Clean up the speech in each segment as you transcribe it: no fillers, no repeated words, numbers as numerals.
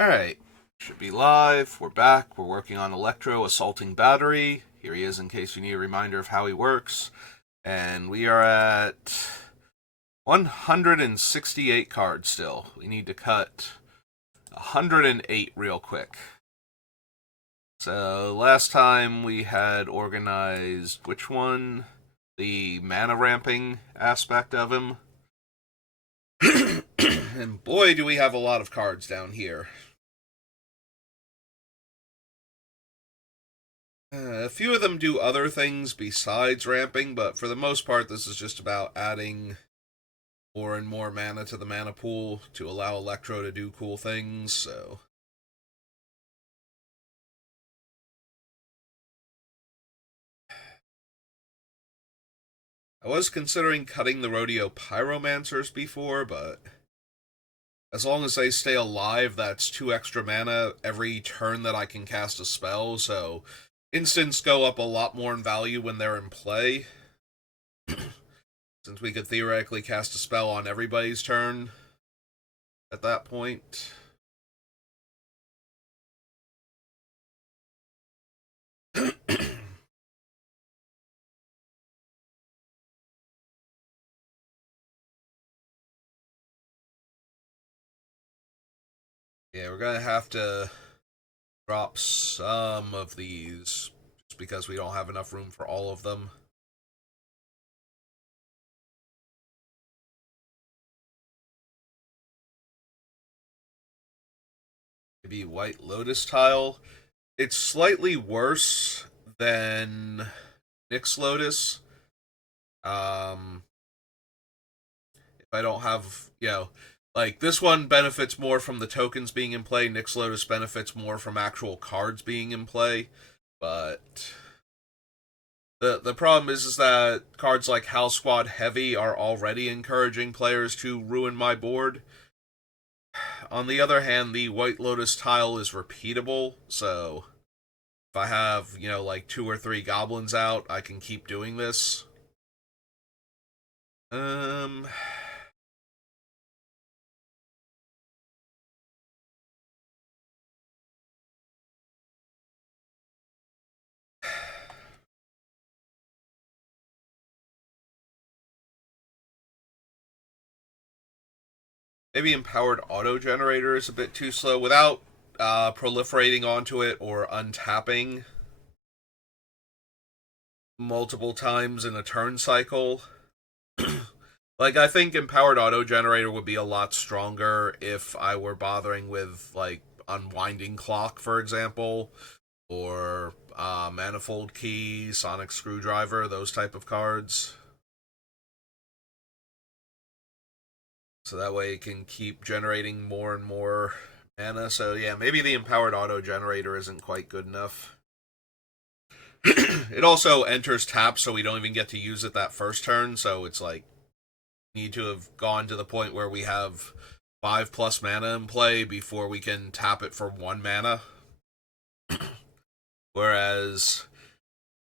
Alright, should be live. We're back. We're working on Electro assaulting battery. Here he is in case you need a reminder of how he works. And we are at 168 cards still. We need to cut 108 real quick. So last time we had organized which one? The mana ramping aspect of him. And boy, do we have a lot of cards down here. A few of them do other things besides ramping, but for the most part, this is just about adding more and more mana to the mana pool to allow Electro to do cool things, so... I was considering cutting the Rodeo Pyromancers before, but as long as they stay alive, that's 2 extra mana every turn that I can cast a spell, so instants go up a lot more in value when they're in play. Since we could theoretically cast a spell on everybody's turn at that point. Yeah, we're gonna have to drop some of these just because we don't have enough room for all of them. Maybe White Lotus Tile. It's slightly worse than Nyx Lotus. If I don't have, like this one benefits more from the tokens being in play. Nyx Lotus benefits more from actual cards being in play. But the problem is that cards like House Squad Heavy are already encouraging players to ruin my board. On the other hand, the White Lotus tile is repeatable, so if I have, like 2 or 3 goblins out, I can keep doing this. Um... Maybe Empowered Auto Generator is a bit too slow without proliferating onto it or untapping multiple times in a turn cycle. Like, I think Empowered Auto Generator would be a lot stronger if I were bothering with, like, Unwinding Clock, for example, or Manifold Key, Sonic Screwdriver, those type of cards. So that way it can keep generating more and more mana. So yeah, maybe the Empowered Auto Generator isn't quite good enough. It also enters tap, so we don't even get to use it that first turn, so it's like need to have gone to the point where we have 5+ mana in play before we can tap it for 1 mana. Whereas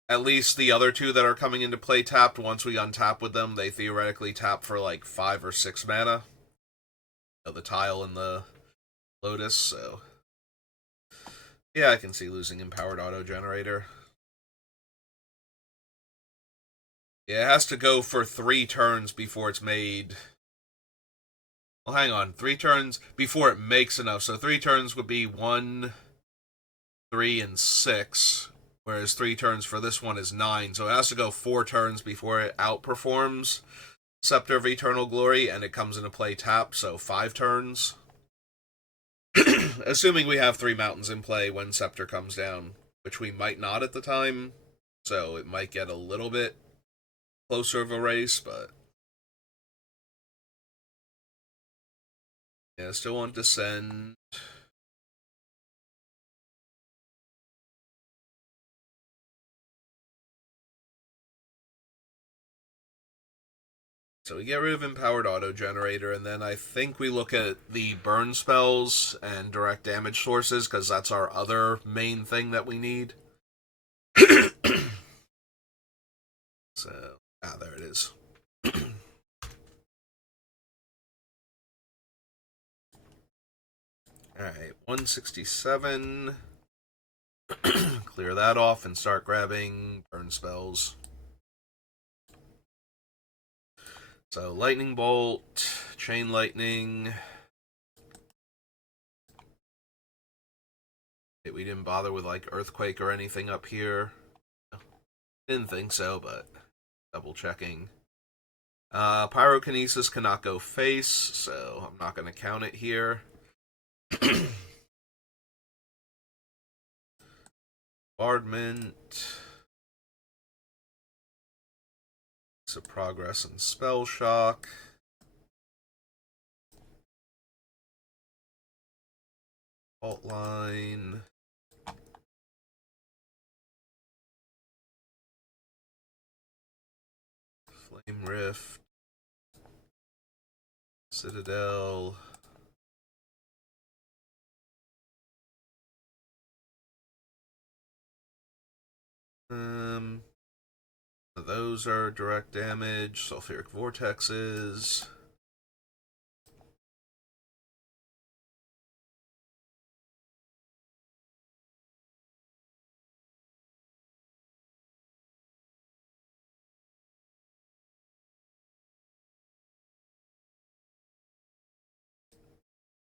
at least the other 2 that are coming into play tapped, once we untap with them, they theoretically tap for like 5 or 6 mana. The tile and the Lotus, so yeah, I can see losing Empowered Auto Generator. Yeah, it has to go for 3 turns before it's made. Well, hang on. 3 turns before it makes enough. So 3 turns would be 1, 3, and 6. Whereas 3 turns for this one is 9. So it has to go 4 turns before it outperforms Scepter of Eternal Glory, and it comes into play tap, so 5 turns. Assuming we have 3 mountains in play when Scepter comes down, which we might not at the time. So it might get a little bit closer of a race, but yeah, still want to send. So we get rid of Empowered Auto Generator, and then I think we look at the burn spells and direct damage sources, because that's our other main thing that we need. So, there it is. Alright, 167. Clear that off and start grabbing burn spells. So, Lightning Bolt, Chain Lightning. We didn't bother with, like, Earthquake or anything up here. Didn't think so, but double checking. Pyrokinesis cannot go face, so I'm not going to count it here. Bombardment. So progress and spell shock. Alt line. Flame Rift. Citadel. Those are direct damage. Sulfuric Vortexes.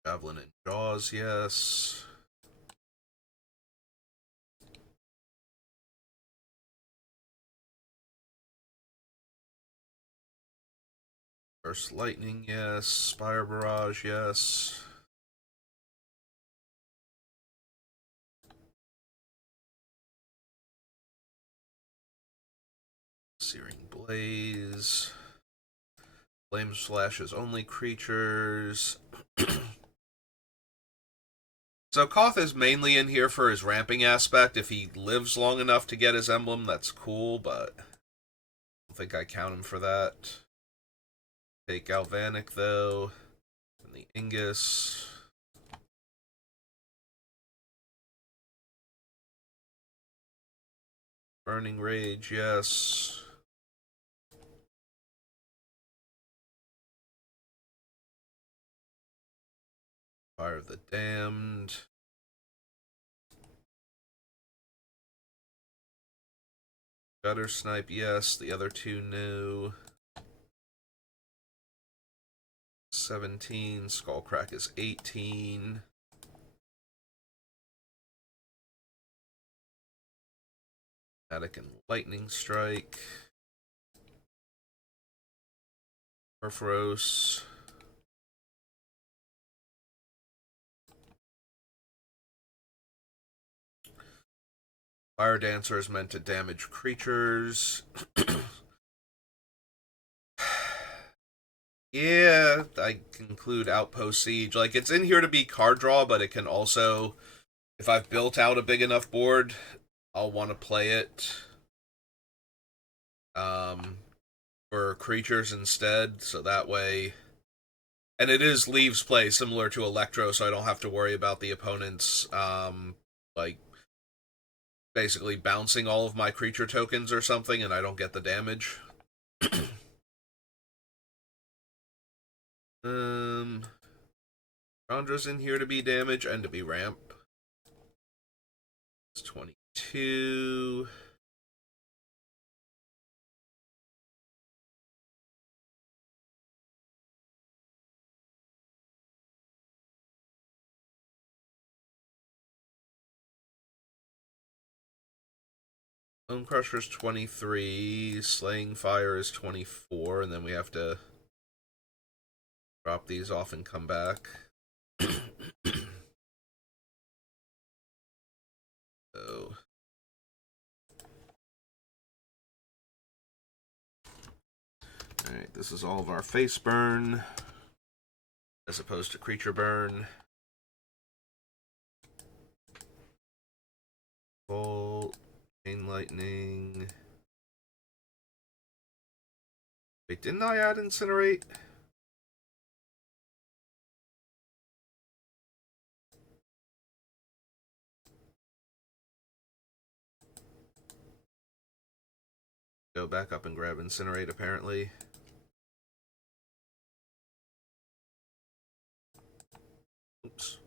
Javelin and Jaws, yes. Burst Lightning, yes. Spire Barrage, yes. Searing Blaze. Flame Slash is only creatures. So Koth is mainly in here for his ramping aspect. If he lives long enough to get his emblem, that's cool, but I don't think I count him for that. Take Galvanic, though. And the Ingus. Burning Rage, yes. Fire of the Damned. Gutter Snipe, yes. The other two, no. 17. Skullcrack is 18. Attic and Lightning Strike. Perforos. Fire Dancer is meant to damage creatures. Yeah, I include Outpost Siege. Like, it's in here to be card draw, but it can also, if I've built out a big enough board, I'll want to play it for creatures instead, so that way... And it is Leaves play, similar to Electro, so I don't have to worry about the opponents, like, basically bouncing all of my creature tokens or something, and I don't get the damage. Chandra's in here to be damage and to be ramp. It's 22. Bone Crusher's 23. Slaying Fire is 24, and then we have to drop these off and come back. So... Alright, this is all of our face burn, as opposed to creature burn. Bolt, Chain Lightning. Wait, didn't I add Incinerate? Go back up and grab Incinerate, apparently. Oops.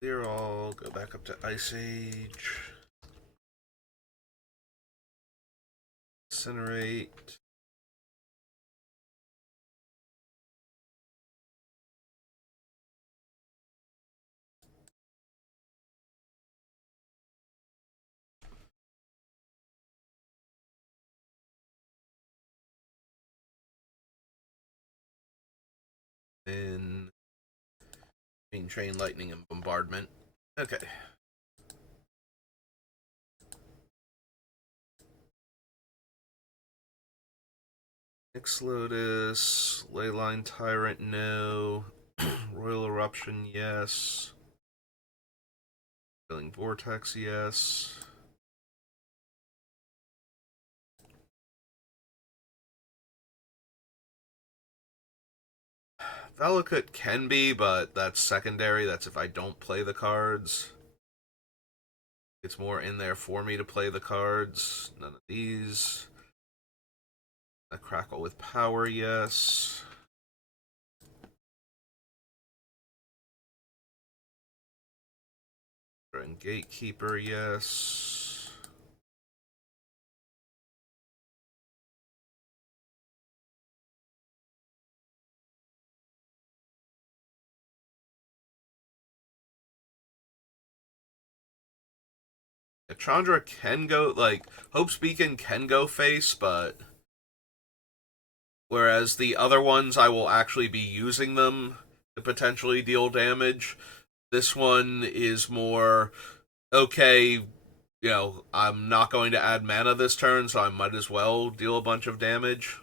Clear all, go back up to Ice Age. Incinerate. And Train, Lightning, and Bombardment. Okay. Nyx Lotus, Leyline Tyrant, no. Royal Eruption, yes. Filling Vortex, yes. Valakut can be, but that's secondary. That's if I don't play the cards. It's more in there for me to play the cards. None of these. A Crackle with Power, yes. And Gatekeeper, yes. Chandra can go, like, Hope's Beacon can go face, but whereas the other ones I will actually be using them to potentially deal damage. This one is more, okay, I'm not going to add mana this turn, so I might as well deal a bunch of damage.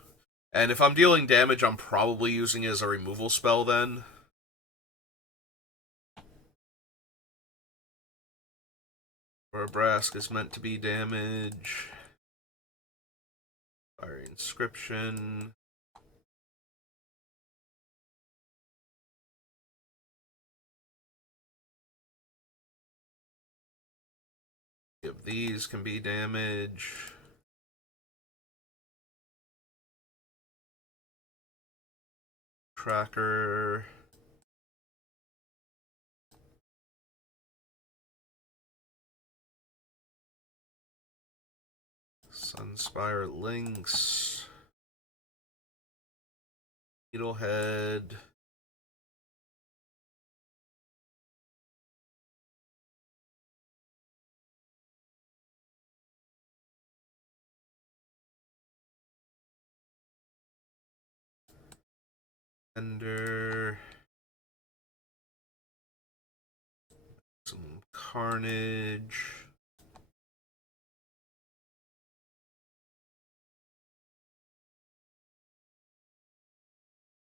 And if I'm dealing damage, I'm probably using it as a removal spell then. Or Brask is meant to be damage. Fire Inscription. If these can be damage. Tracker. Sunspire Lynx. Needlehead. Ender. Some Carnage.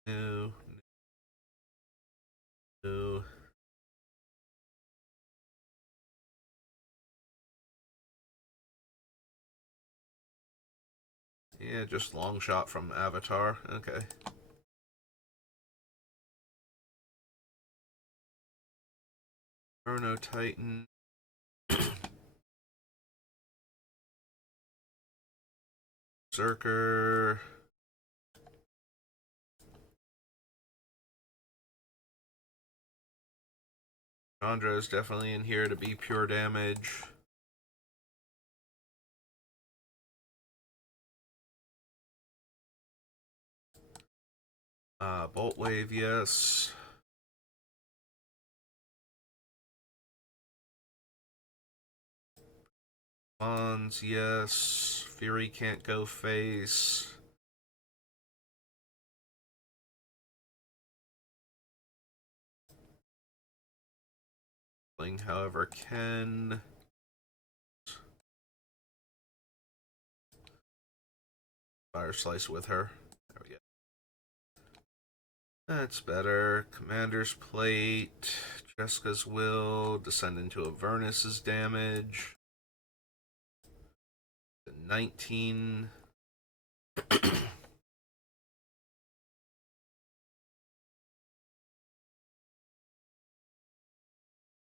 No. No. Yeah, just long shot from Avatar. Okay. Chrono Titan. Berserker. Chandra is definitely in here to be pure damage. Bolt Wave, yes. Mons, yes. Fury can't go face. Bling, however, can. Fire Slice with her. There we go. That's better. Commander's Plate. Jessica's Will. Descend into Avernus's damage. 19.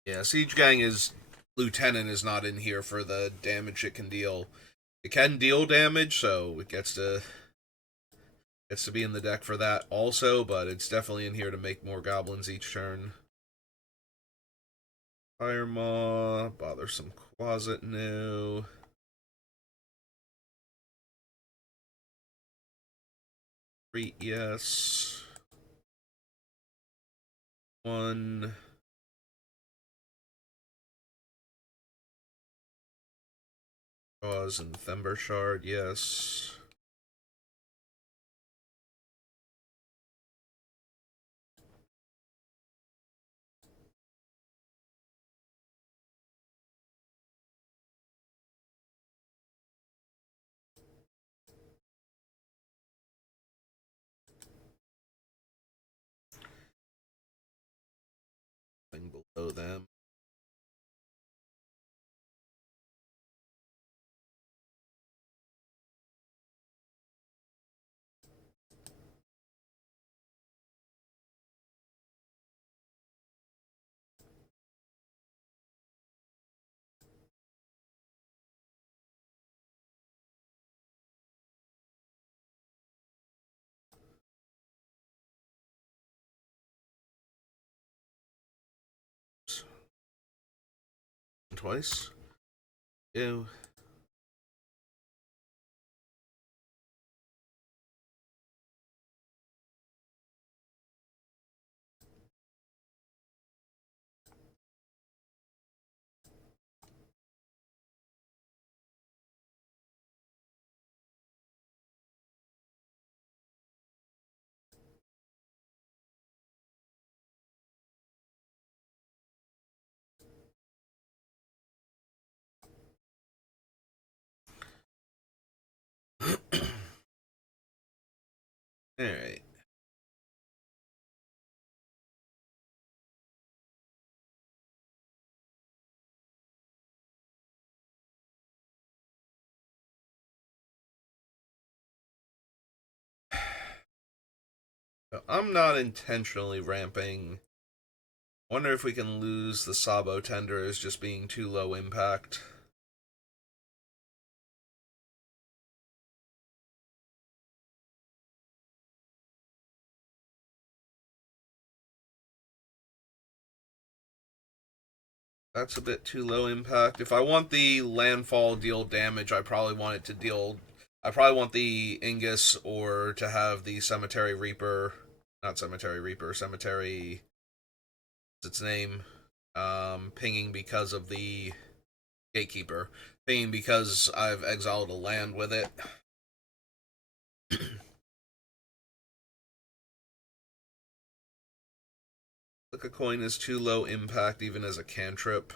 Yeah, Siege Gang is Lieutenant is not in here for the damage it can deal. It can deal damage, so it gets to be in the deck for that also, but it's definitely in here to make more goblins each turn. Fire Maw, Bothersome Closet, no. Retreat, yes. One. Jaws and Thember Shard, yes. Thing below them. Twice. Ew. Alright. I'm not intentionally ramping. Wonder if we can lose the Sabo Tender as just being too low impact. That's a bit too low impact. If I want the landfall deal damage, I probably want it to deal. I probably want the Ingus or to have the Cemetery Reaper, not Cemetery Reaper, Cemetery. What's its name? Pinging because of the Gatekeeper. Pinging because I've exiled a land with it. Look, a coin is too low impact even as a cantrip.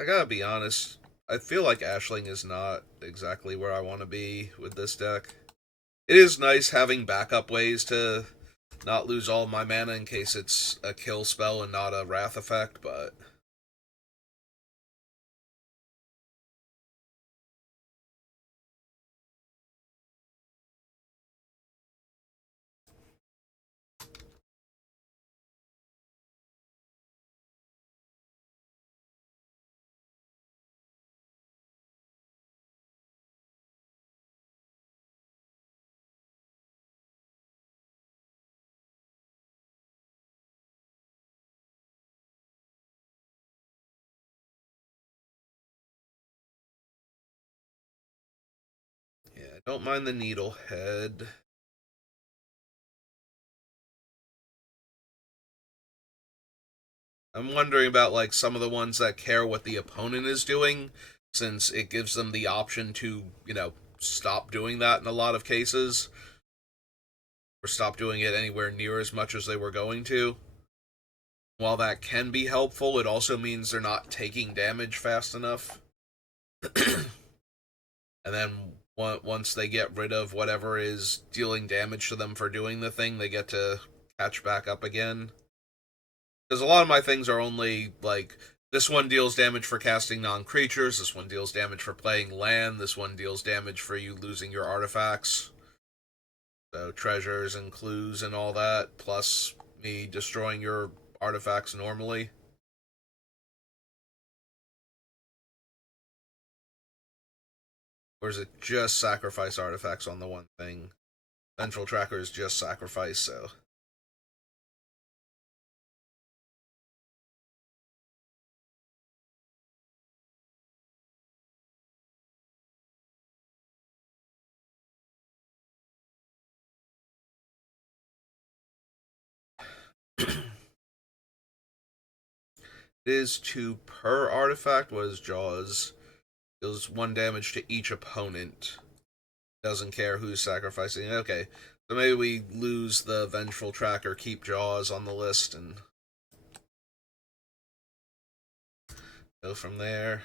I gotta be honest, I feel like Ashling is not exactly where I want to be with this deck. It is nice having backup ways to not lose all my mana in case it's a kill spell and not a wrath effect, but yeah, don't mind the Needlehead. I'm wondering about like some of the ones that care what the opponent is doing, since it gives them the option to, stop doing that in a lot of cases, or stop doing it anywhere near as much as they were going to. While that can be helpful, it also means they're not taking damage fast enough. And then once they get rid of whatever is dealing damage to them for doing the thing, they get to catch back up again. Because a lot of my things are only like This one deals damage for casting non-creatures. This one deals damage for playing land. This one deals damage for you losing your artifacts. So treasures and clues and all that, plus me destroying your artifacts normally. Or is it just sacrifice artifacts on the one thing? Vengeful Tracker is just sacrifice, so. It is 2 per artifact. What is Jaws? Deals 1 damage to each opponent. Doesn't care who's sacrificing. Okay, so maybe we lose the Vengeful Tracker, keep Jaws on the list, and go from there.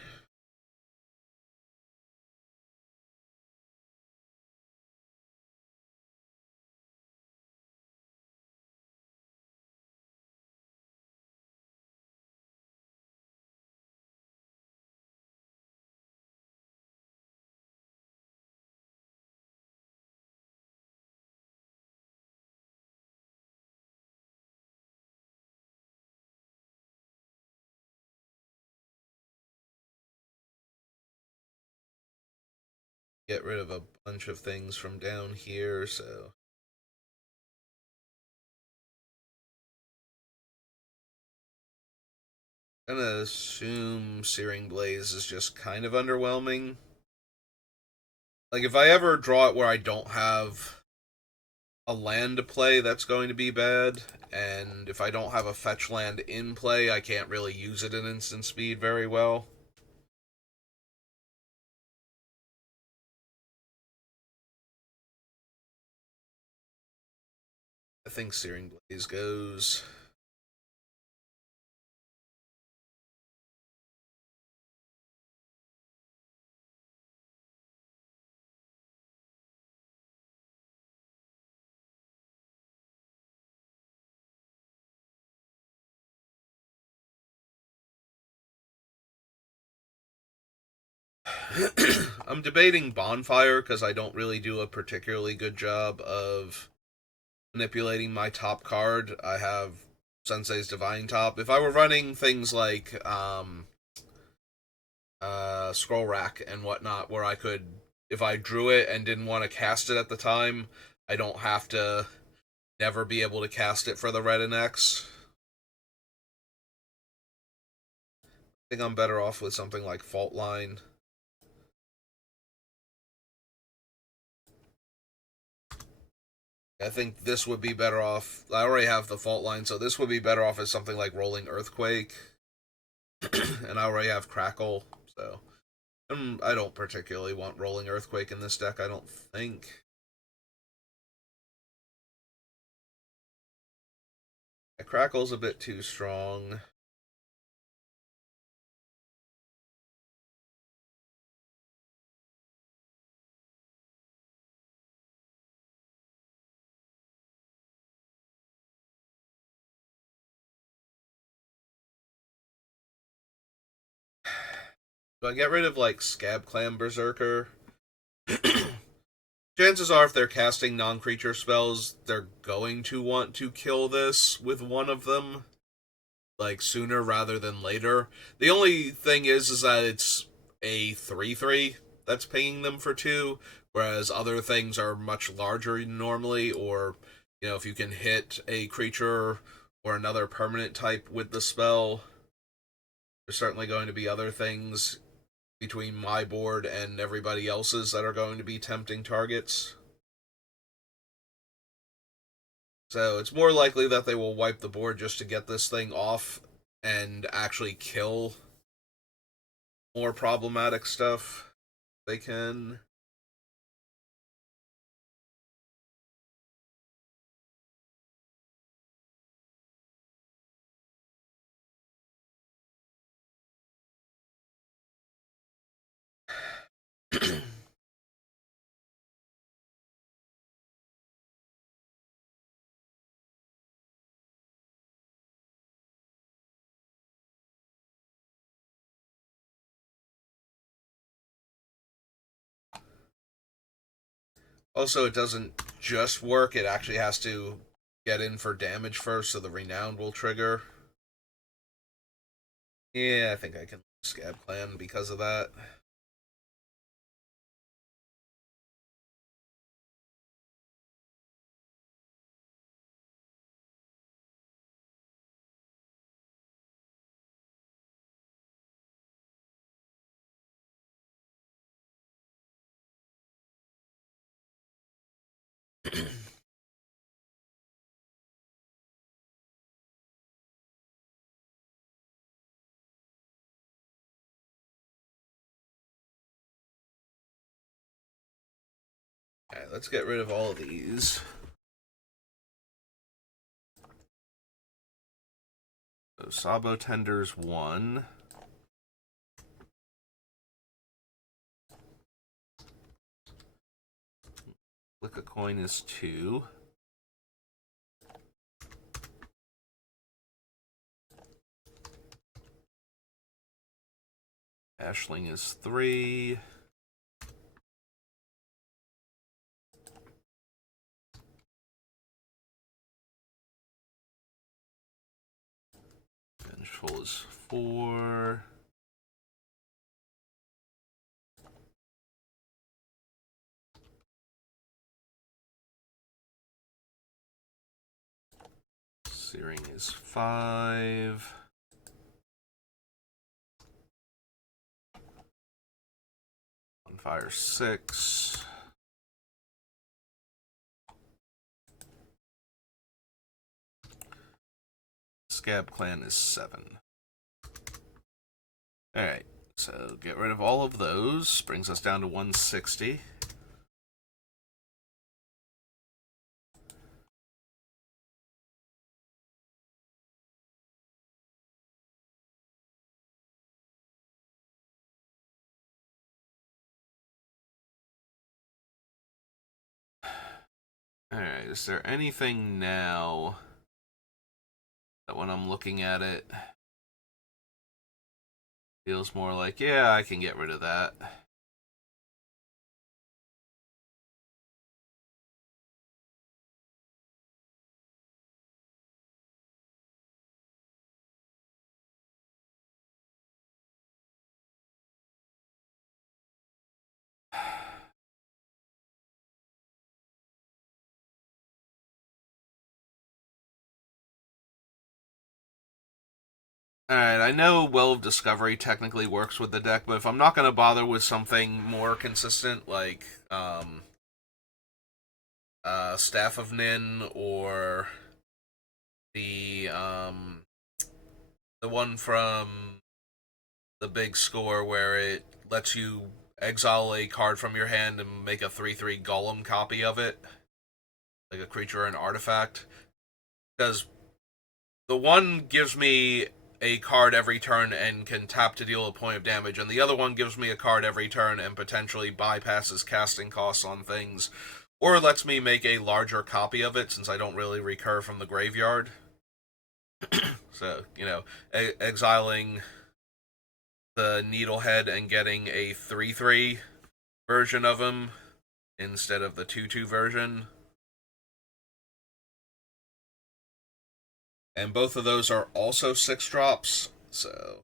Get rid of a bunch of things from down here, so. I'm gonna assume Searing Blaze is just kind of underwhelming. Like, if I ever draw it where I don't have a land to play, that's going to be bad. And if I don't have a fetch land in play, I can't really use it in instant speed very well. I think Searing Blaze goes. I'm debating Bonfire because I don't really do a particularly good job of manipulating my top card. I have Sensei's Divine Top. If I were running things like Scroll Rack and whatnot, where I could, if I drew it and didn't want to cast it at the time, I don't have to never be able to cast it for the red and X. I think I'm better off with something like Fault Line. I think this would be better off. I already have the Fault Line, so this would be better off as something like Rolling Earthquake. And I already have Crackle, so. I don't particularly want Rolling Earthquake in this deck, I don't think. Yeah, Crackle's a bit too strong. Do I get rid of, like, Scab Clam Berserker? Chances are, if they're casting non creature spells, they're going to want to kill this with one of them, like, sooner rather than later. The only thing is that it's a 3/3 that's paying them for 2, whereas other things are much larger normally, or, if you can hit a creature or another permanent type with the spell, there's certainly going to be other things between my board and everybody else's that are going to be tempting targets. So it's more likely that they will wipe the board just to get this thing off and actually kill more problematic stuff they can. Also, it doesn't just work, it actually has to get in for damage first, so the Renowned will trigger. Yeah, I think I can Scab Clan because of that. Alright, let's get rid of all of these. So Sabo Tender's 1. Flick a Coin is 2. Ashling is 3. Vengeful is 4. Searing is 5. On fire 6. Scab Clan is 7. Alright, so get rid of all of those. Brings us down to 160. Alright, is there anything now that when I'm looking at it feels more like, yeah, I can get rid of that. Alright, I know Well of Discovery technically works with the deck, but if I'm not going to bother with something more consistent, like Staff of Nin or the the one from the big score where it lets you exile a card from your hand and make a 3/3 golem copy of it, like a creature or an artifact, because the one gives me a card every turn and can tap to deal a point of damage, and the other one gives me a card every turn and potentially bypasses casting costs on things, or lets me make a larger copy of it since I don't really recur from the graveyard. So, exiling the Needlehead and getting a 3/3 version of him instead of the 2/2 version. And both of those are also 6 drops, so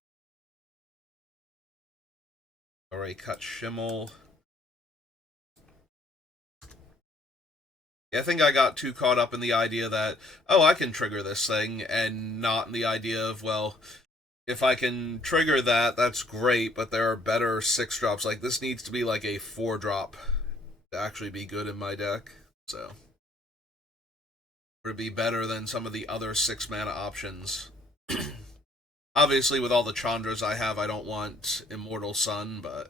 already cut Schimmel. I think I got too caught up in the idea that, oh, I can trigger this thing, and not in the idea of, well, if I can trigger that, that's great, but there are better 6 drops. Like, this needs to be like a 4 drop to actually be good in my deck, so. Or to be better than some of the other 6 mana options. Obviously, with all the Chandras I have, I don't want Immortal Sun, but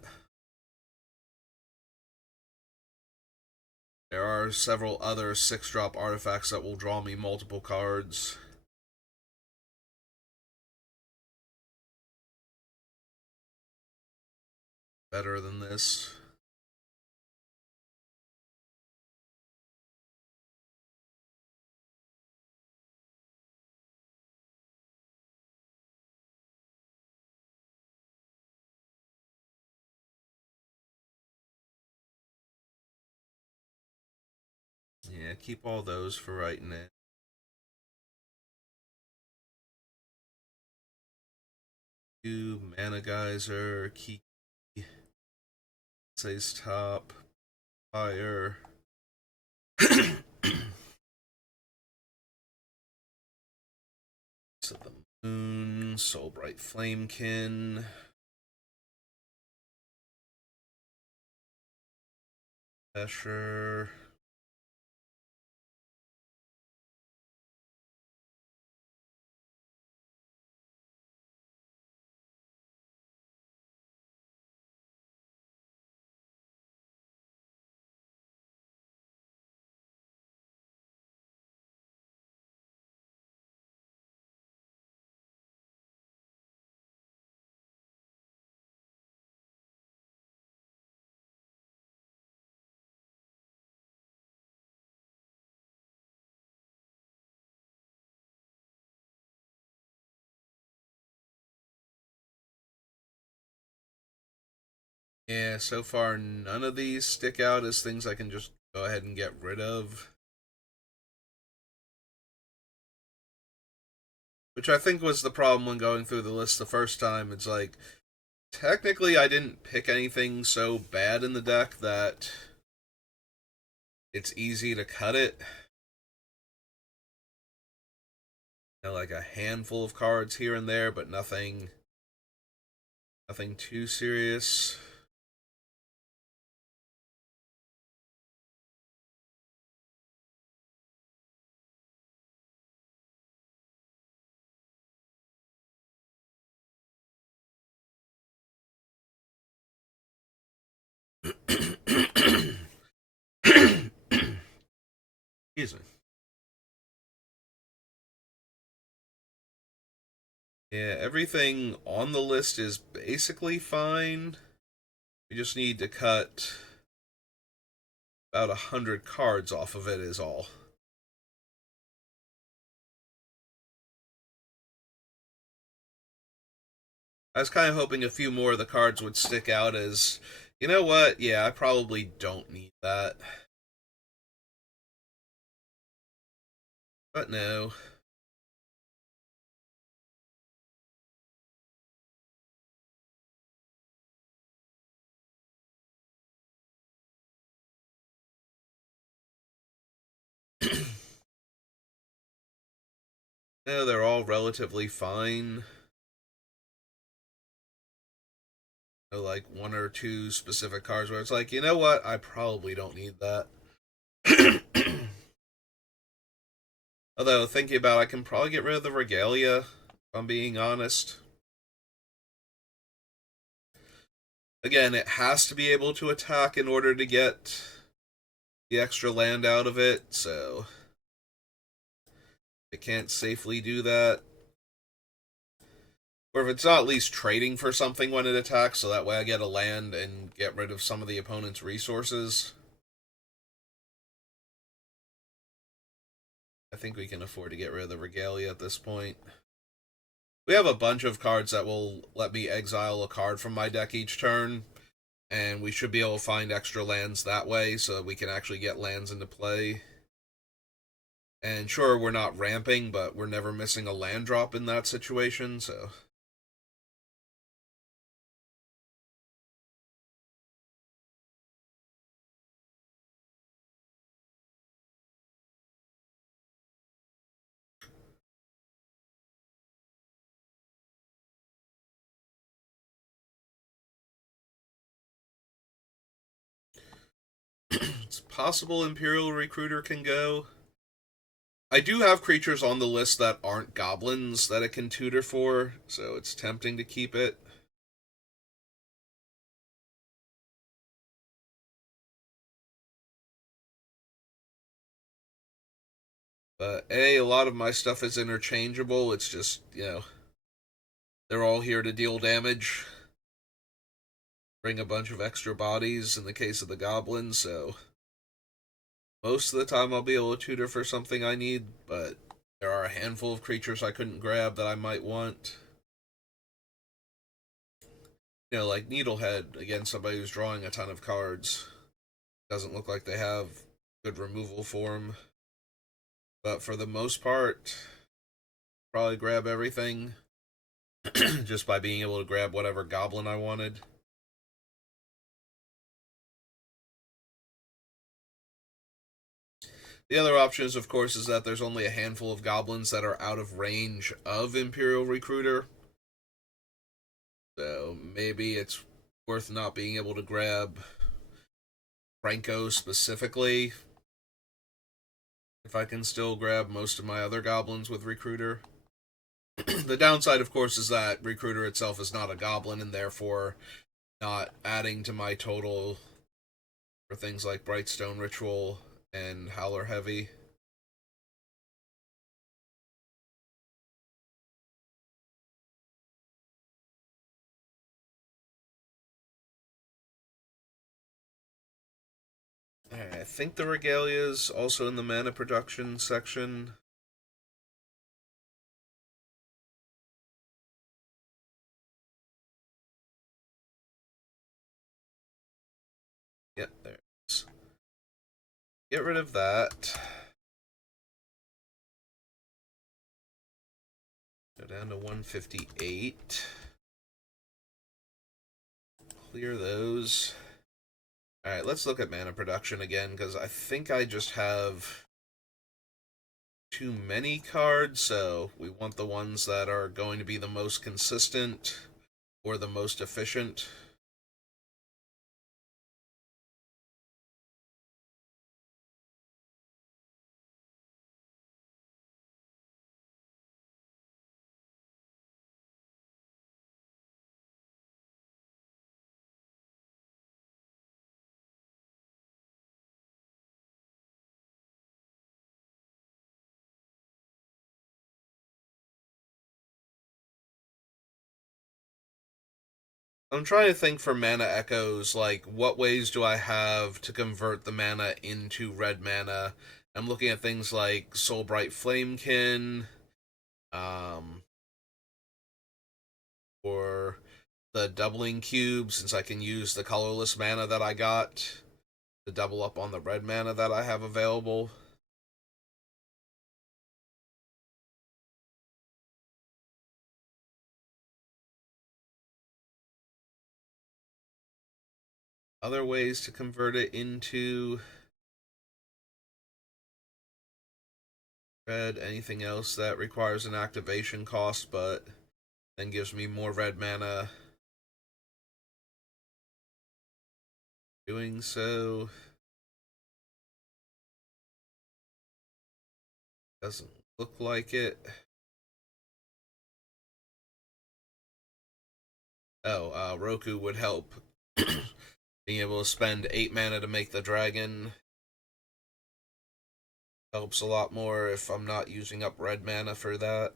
there are several other 6 drop artifacts that will draw me multiple cards. Better than this. Yeah, keep all those for right now. Two Mana Geyser, Key, Says Top, Fire. So the Moon, Soulbright Flamekin. Escher. Yeah, so far none of these stick out as things I can just go ahead and get rid of. Which I think was the problem when going through the list the first time. It's like, technically I didn't pick anything so bad in the deck that it's easy to cut it. You know, like a handful of cards here and there, but nothing too serious. Excuse me. Yeah, everything on the list is basically fine. We just need to cut about 100 cards off of it is all. I was kind of hoping a few more of the cards would stick out as, you know what, yeah, I probably don't need that. But no. No, they're all relatively fine. No, like one or two specific cards where it's like, you know what, I probably don't need that. Although, thinking about it, I can probably get rid of the Regalia, if I'm being honest. Again, it has to be able to attack in order to get the extra land out of it, so it can't safely do that. Or if it's not at least trading for something when it attacks, so that way I get a land and get rid of some of the opponent's resources. I think we can afford to get rid of the Regalia at this point. We have a bunch of cards that will let me exile a card from my deck each turn, and we should be able to find extra lands that way so that we can actually get lands into play. And sure, we're not ramping, but we're never missing a land drop in that situation, so... It's possible Imperial Recruiter can go. I do have creatures on the list that aren't goblins that it can tutor for, so it's tempting to keep it. But a lot of my stuff is interchangeable. It's just, they're all here to deal damage. Bring a bunch of extra bodies in the case of the goblins, so most of the time I'll be able to tutor for something I need, but there are a handful of creatures I couldn't grab that I might want. Like Needlehead, again, somebody who's drawing a ton of cards. Doesn't look like they have good removal for him. But for the most part, probably grab everything just by being able to grab whatever goblin I wanted. The other options, of course, is that there's only a handful of goblins that are out of range of Imperial Recruiter. So maybe it's worth not being able to grab Franco specifically if I can still grab most of my other goblins with Recruiter. The downside, of course, is that Recruiter itself is not a goblin and therefore not adding to my total for things like Brightstone Ritual and Howler Heavy. I think the Regalia is also in the mana production section. Yep, there it is. Get rid of that. Go down to 158. Clear those. Alright, let's look at mana production again, because I think I just have too many cards, so we want the ones that are going to be the most consistent or the most efficient. I'm trying to think for mana echoes, like what ways do I have to convert the mana into red mana? I'm looking at things like Soulbright Flamekin, um, or the doubling cube, since I can use the colorless mana that I got to double up on the red mana that I have available. Other ways to convert it into red, anything else that requires an activation cost but then gives me more red mana doing so. Doesn't look like it. Oh, Roku would help. Being able to spend 8 mana to make the dragon helps a lot more if I'm not using up red mana for that.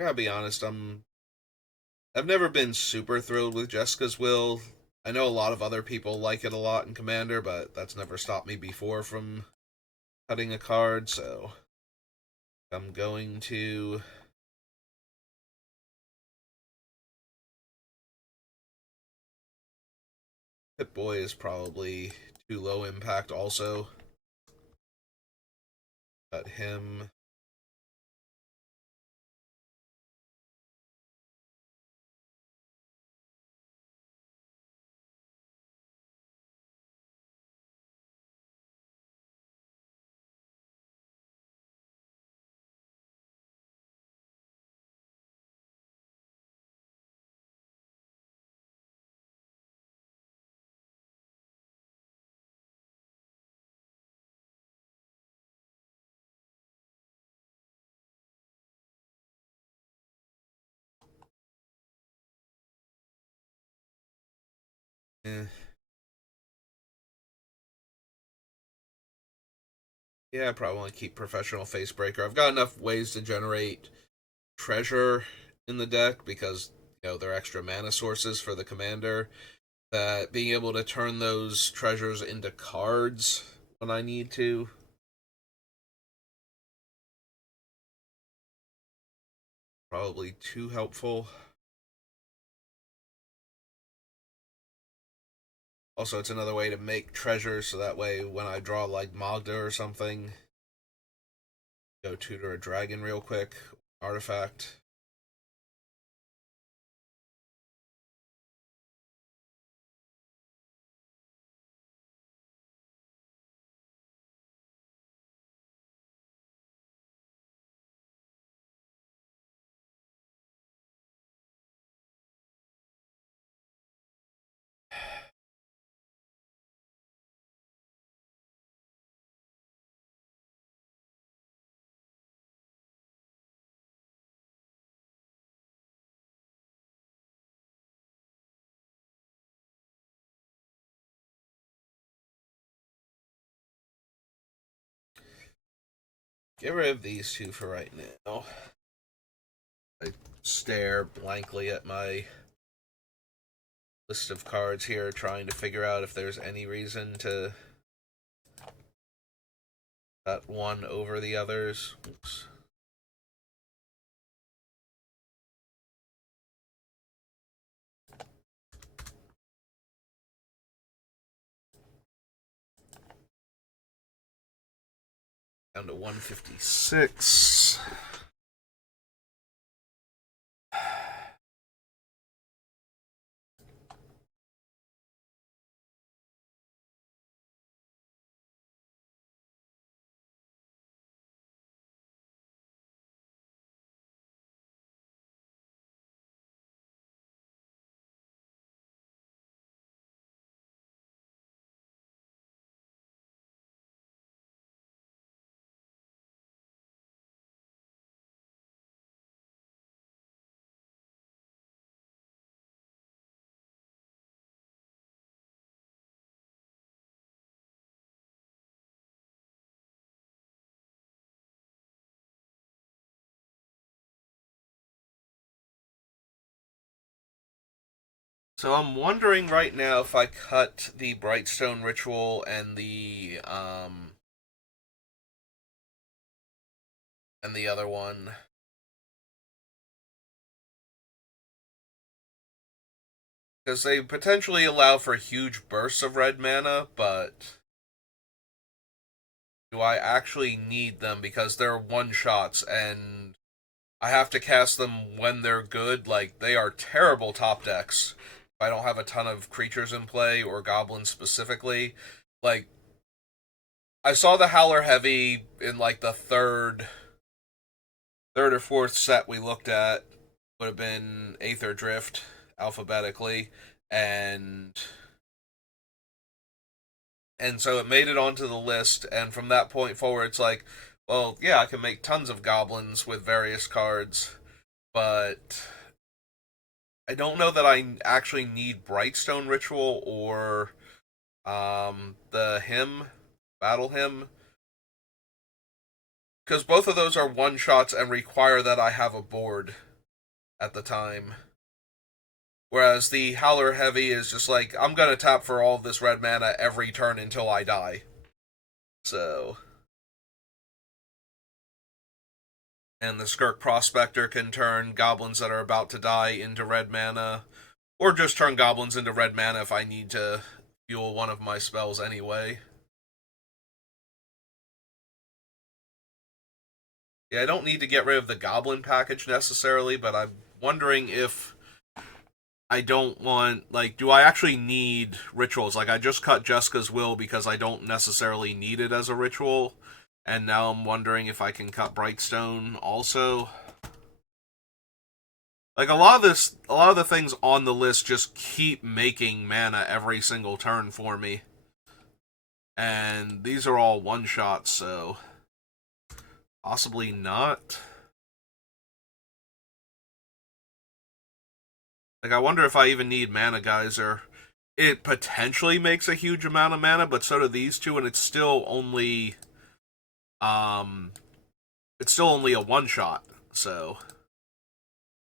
I gotta be honest, I've never been super thrilled with Jessica's Will. I know a lot of other people like it a lot in Commander, but that's never stopped me before from cutting a card, so I'm going to Pip Boy is probably too low impact also. Cut him. Eh. Yeah, I probably want to keep Professional Facebreaker. I've got enough ways to generate treasure in the deck because they're extra mana sources for the commander. That being able to turn those treasures into cards when I need to. Probably too helpful. Also, it's another way to make treasures, so that way when I draw like Magda or something, go tutor a dragon real quick. Artifact. Get rid of these two for right now. I stare blankly at my list of cards here, trying to figure out if there's any reason to cut one over the others. Oops. Down to 156. So I'm wondering right now if I cut the Brightstone Ritual and the other one. Because they potentially allow for huge bursts of red mana, but do I actually need them? Because they're one-shots, and I have to cast them when they're good. Like, they are terrible top decks. If I don't have a ton of creatures in play, or goblins specifically. Like, I saw the Howler Heavy in, like, the third or fourth set we looked at. Would have been Aether Drift, alphabetically, and so it made it onto the list, and from that point forward, it's like, well, yeah, I can make tons of goblins with various cards, but I don't know that I actually need Brightstone Ritual or the Hymn, Battle Hymn, because both of those are one-shots and require that I have a board at the time. Whereas the Howler Heavy is just like, I'm gonna tap for all of this red mana every turn until I die. So... And the Skirk Prospector can turn goblins that are about to die into red mana, or just turn goblins into red mana if I need to fuel one of my spells anyway. Yeah, I don't need to get rid of the goblin package necessarily, but I'm wondering if I don't want, like, do I actually need rituals? Like, I just cut Jessica's Will because I don't necessarily need it as a ritual, and now I'm wondering if I can cut Brightstone also. Like, a lot of the things on the list just keep making mana every single turn for me. And these are all one-shots, so possibly not. Like, I wonder if I even need Mana Geyser. It potentially makes a huge amount of mana, but so do these two, and it's still only a one-shot, so...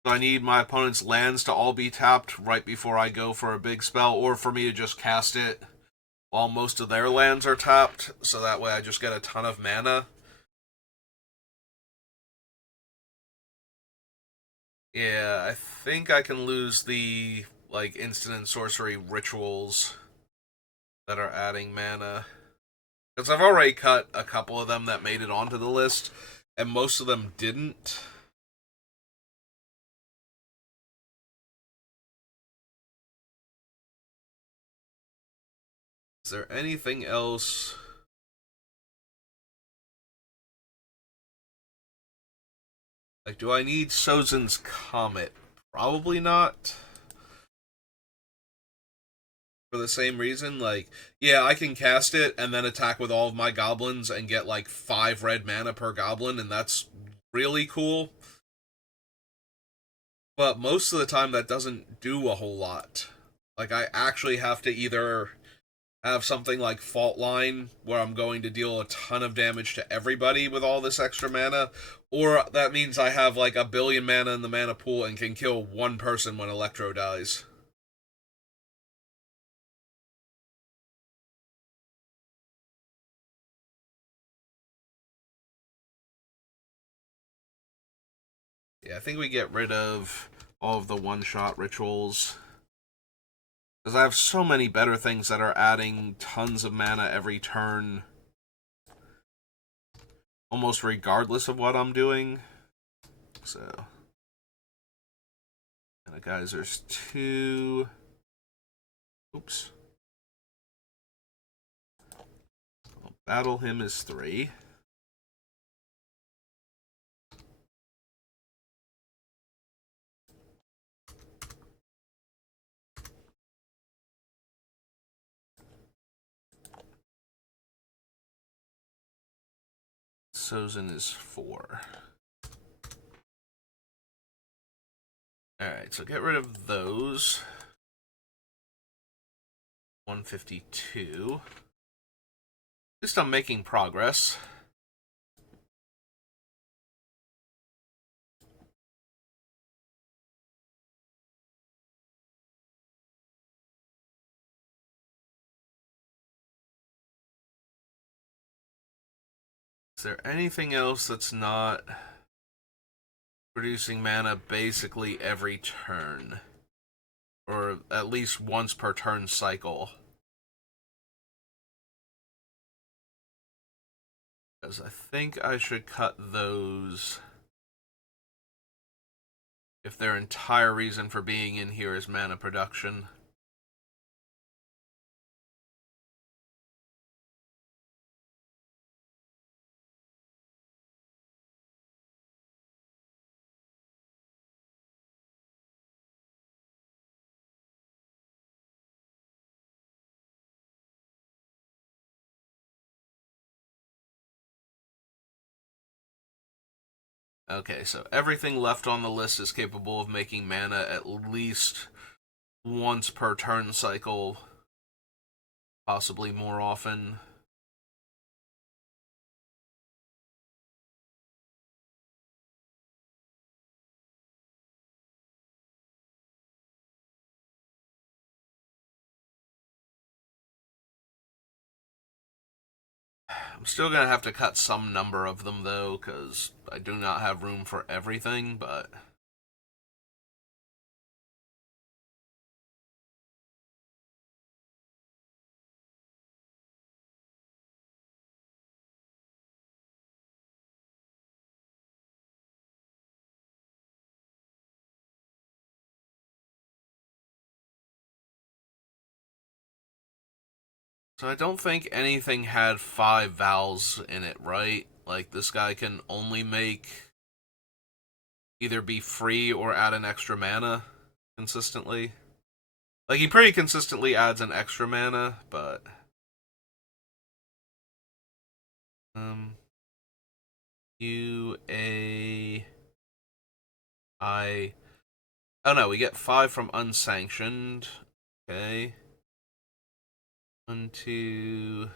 So I need my opponent's lands to all be tapped right before I go for a big spell, or for me to just cast it while most of their lands are tapped, so that way I just get a ton of mana. Yeah, I think I can lose the like instant and sorcery rituals that are adding mana. Because I've already cut a couple of them that made it onto the list, and most of them didn't. Is there anything else? Like, do I need Sozin's Comet? Probably not. For the same reason, like, yeah, I can cast it and then attack with all of my goblins and get like 5 red mana per goblin, and that's really cool. But most of the time, that doesn't do a whole lot. Like, I actually have to either have something like Fault Line, where I'm going to deal a ton of damage to everybody with all this extra mana, or that means I have like a billion mana in the mana pool and can kill one person when Electro dies. Yeah, I think we get rid of all of the one-shot rituals. Because I have so many better things that are adding tons of mana every turn, almost regardless of what I'm doing. So, and the geyser's 2. Oops. Battle him is 3. Sozin is 4. Alright, so get rid of those. 152. At least I'm making progress. Is there anything else that's not producing mana basically every turn? Or at least once per turn cycle? Because I think I should cut those if their entire reason for being in here is mana production. Okay, so everything left on the list is capable of making mana at least once per turn cycle, possibly more often. I'm still gonna have to cut some number of them though, because I do not have room for everything, but so I don't think anything had 5 vowels in it, right? Like, this guy can only make either be free or add an extra mana consistently. Like, he pretty consistently adds an extra mana, but um I oh no, we get 5 from unsanctioned. Okay. 1, 2.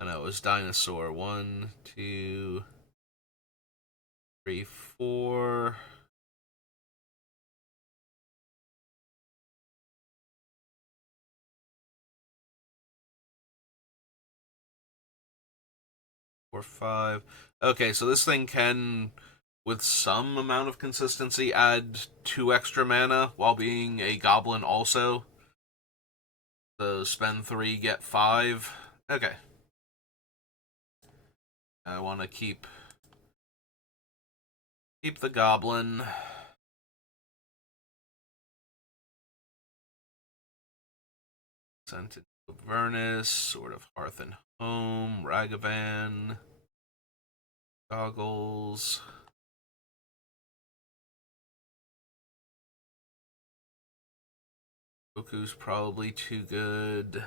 Oh no, it was dinosaur. 1, 2. 3, 4. 4, 5. Okay, so this thing can, with some amount of consistency, add 2 extra mana while being a goblin also. So spend 3, get 5. Okay. I want to keep the goblin. Scented Avernus, Sword of Hearth and Home, Ragavan, Goggles. Goku's probably too good.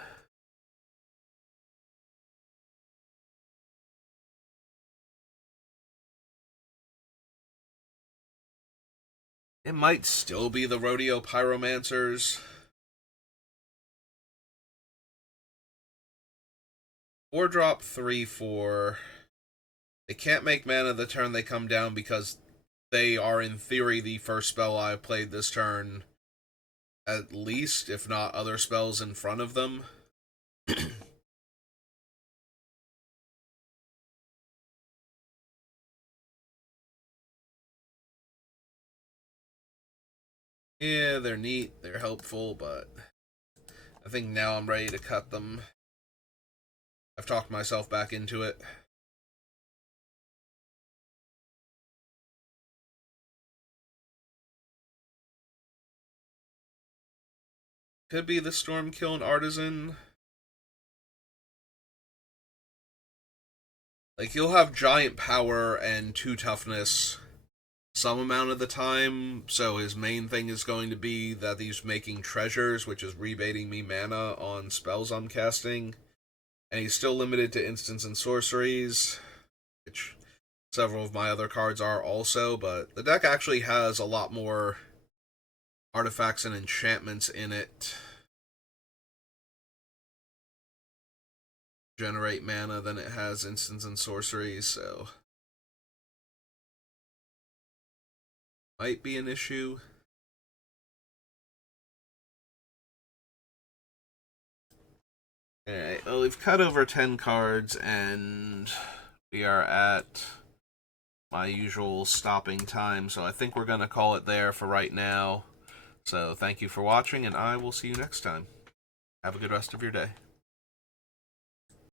It might still be the Rodeo Pyromancers. 4-drop 3, 4. They can't make mana the turn they come down because they are, in theory, the first spell I've played this turn. At least, if not other spells in front of them. Yeah, they're neat, they're helpful, but I think now I'm ready to cut them. I've talked myself back into it. Could be the Stormkiln Artisan. Like, he'll have giant power and 2 toughness some amount of the time, so his main thing is going to be that he's making treasures, which is rebating me mana on spells I'm casting. And he's still limited to instants and sorceries, which several of my other cards are also, but the deck actually has a lot more artifacts and enchantments in it. Generate mana than it has instants and sorceries, so might be an issue. Alright, well, we've cut over 10 cards, and we are at my usual stopping time, so I think we're going to call it there for right now. So thank you for watching, and I will see you next time. Have a good rest of your day.